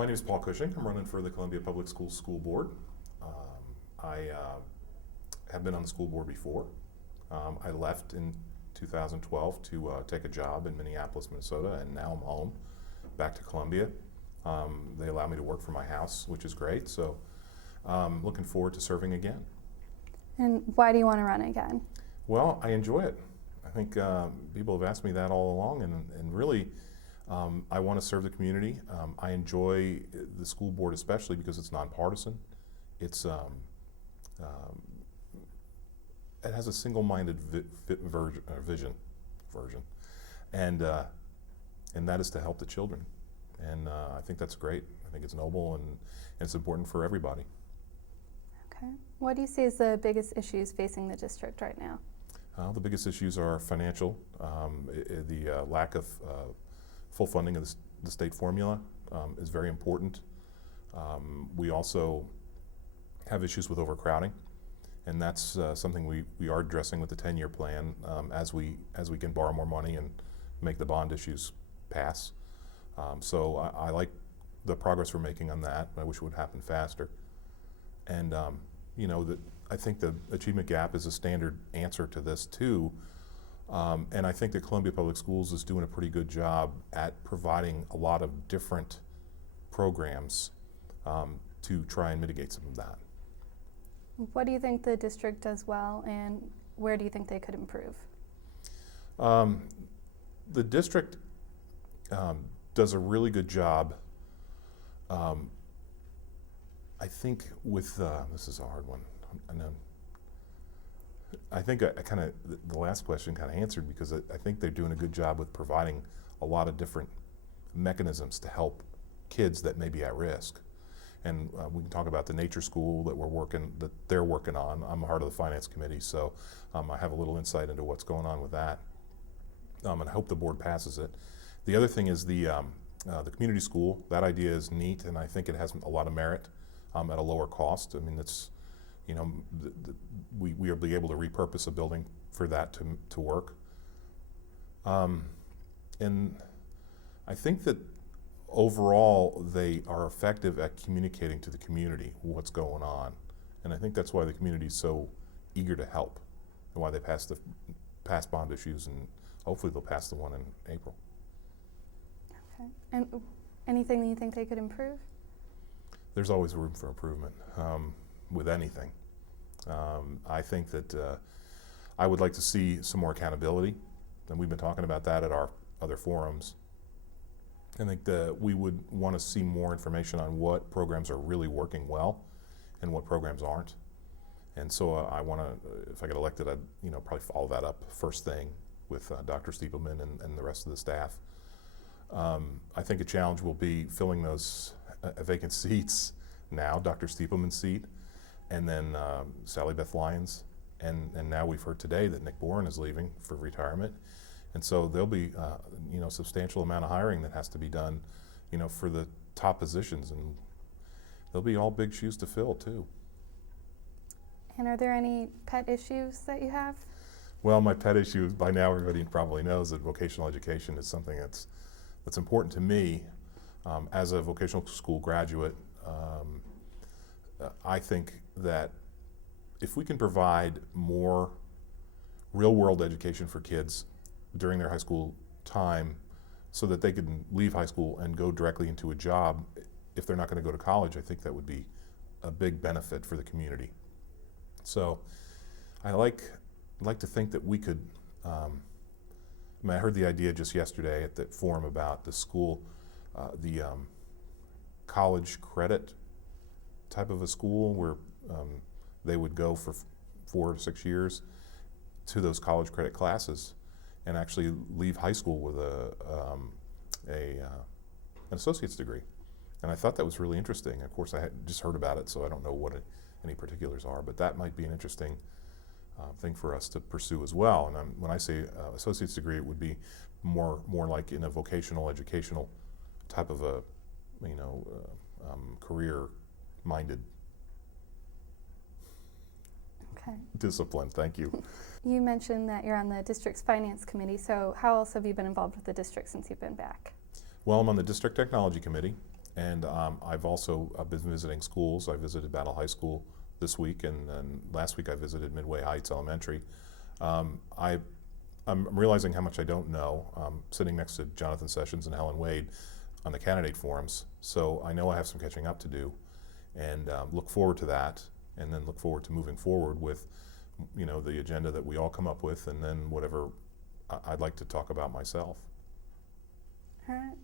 My name is Paul Cushing. I'm running for the Columbia Public Schools School Board. I have been on the school board before. I left in 2012 to take a job in Minneapolis, Minnesota, and now I'm home, back to Columbia. They allow me to work from my house, which is great, so looking forward to serving again. And why do you want to run again? Well, I enjoy it. I think people have asked me that all along, and really, I want to serve the community. I enjoy the school board especially because it's nonpartisan. It's it has a single-minded vision, and that is to help the children. And I think that's great. I think it's noble and it's important for everybody. Okay. What do you see as the biggest issues facing the district right now? The biggest issues are financial, the lack of full funding of the state formula is very important. We also have issues with overcrowding, and that's something we are addressing with the 10-year plan as we can borrow more money and make the bond issues pass. So I like the progress we're making on that. I wish it would happen faster. And you know, I think the achievement gap is a standard answer to this too. And I think that Columbia Public Schools is doing a pretty good job at providing a lot of different programs to try and mitigate some of that. What do you think the district does well, and where do you think they could improve? The district does a really good job. I think with this is a hard one. I think the last question kind of answered, because I think they're doing a good job with providing a lot of different mechanisms to help kids that may be at risk. And we can talk about the nature school that they're working on. I'm a part of the finance committee, so I have a little insight into what's going on with that. And I hope the board passes it. The other thing is the community school. That idea is neat, and I think it has a lot of merit at a lower cost. I mean, it's, you know, we will be able to repurpose a building for that to work. And I think that overall they are effective at communicating to the community what's going on. And I think that's why the community is so eager to help, and why they passed bond issues, and hopefully they'll pass the one in April. Okay. And anything that you think they could improve? There's always room for improvement with anything. I think that I would like to see some more accountability, and we've been talking about that at our other forums. I think that we would want to see more information on what programs are really working well and what programs aren't. And so I want to, if I get elected, I'd probably follow that up first thing with Dr. Stiepelman and the rest of the staff. I think a challenge will be filling those vacant seats now, Dr. Stiepelman's seat, and then Sally Beth Lyons, and now we've heard today that Nick Boren is leaving for retirement. And so there'll be substantial amount of hiring that has to be done, for the top positions, and they'll be all big shoes to fill too. And are there any pet issues that you have? Well, my pet issue, by now everybody probably knows that vocational education is something that's important to me. As a vocational school graduate, I think that if we can provide more real-world education for kids during their high school time, so that they can leave high school and go directly into a job if they're not going to go to college, I think that would be a big benefit for the community. So I like to think that we could, I heard the idea just yesterday at that forum about the school, the college credit type of a school where they would go for 4 to 6 years to those college credit classes and actually leave high school with an associate's degree. And I thought that was really interesting. Of course, I had just heard about it, so I don't know what any particulars are, but that might be an interesting thing for us to pursue as well. And when I say associate's degree, it would be more like in a vocational educational type of a career-minded discipline. Thank you. You mentioned that you're on the district's finance committee, so how else have you been involved with the district since you've been back? Well, I'm on the district technology committee, And I've also been visiting schools. I visited Battle High School this week, and last week I visited Midway Heights Elementary. I'm realizing how much I don't know. Sitting next to Jonathan Sessions and Helen Wade on the candidate forums, so I know I have some catching up to do, and look forward to that, and then look forward to moving forward with, the agenda that we all come up with, and then whatever I'd like to talk about myself. All right.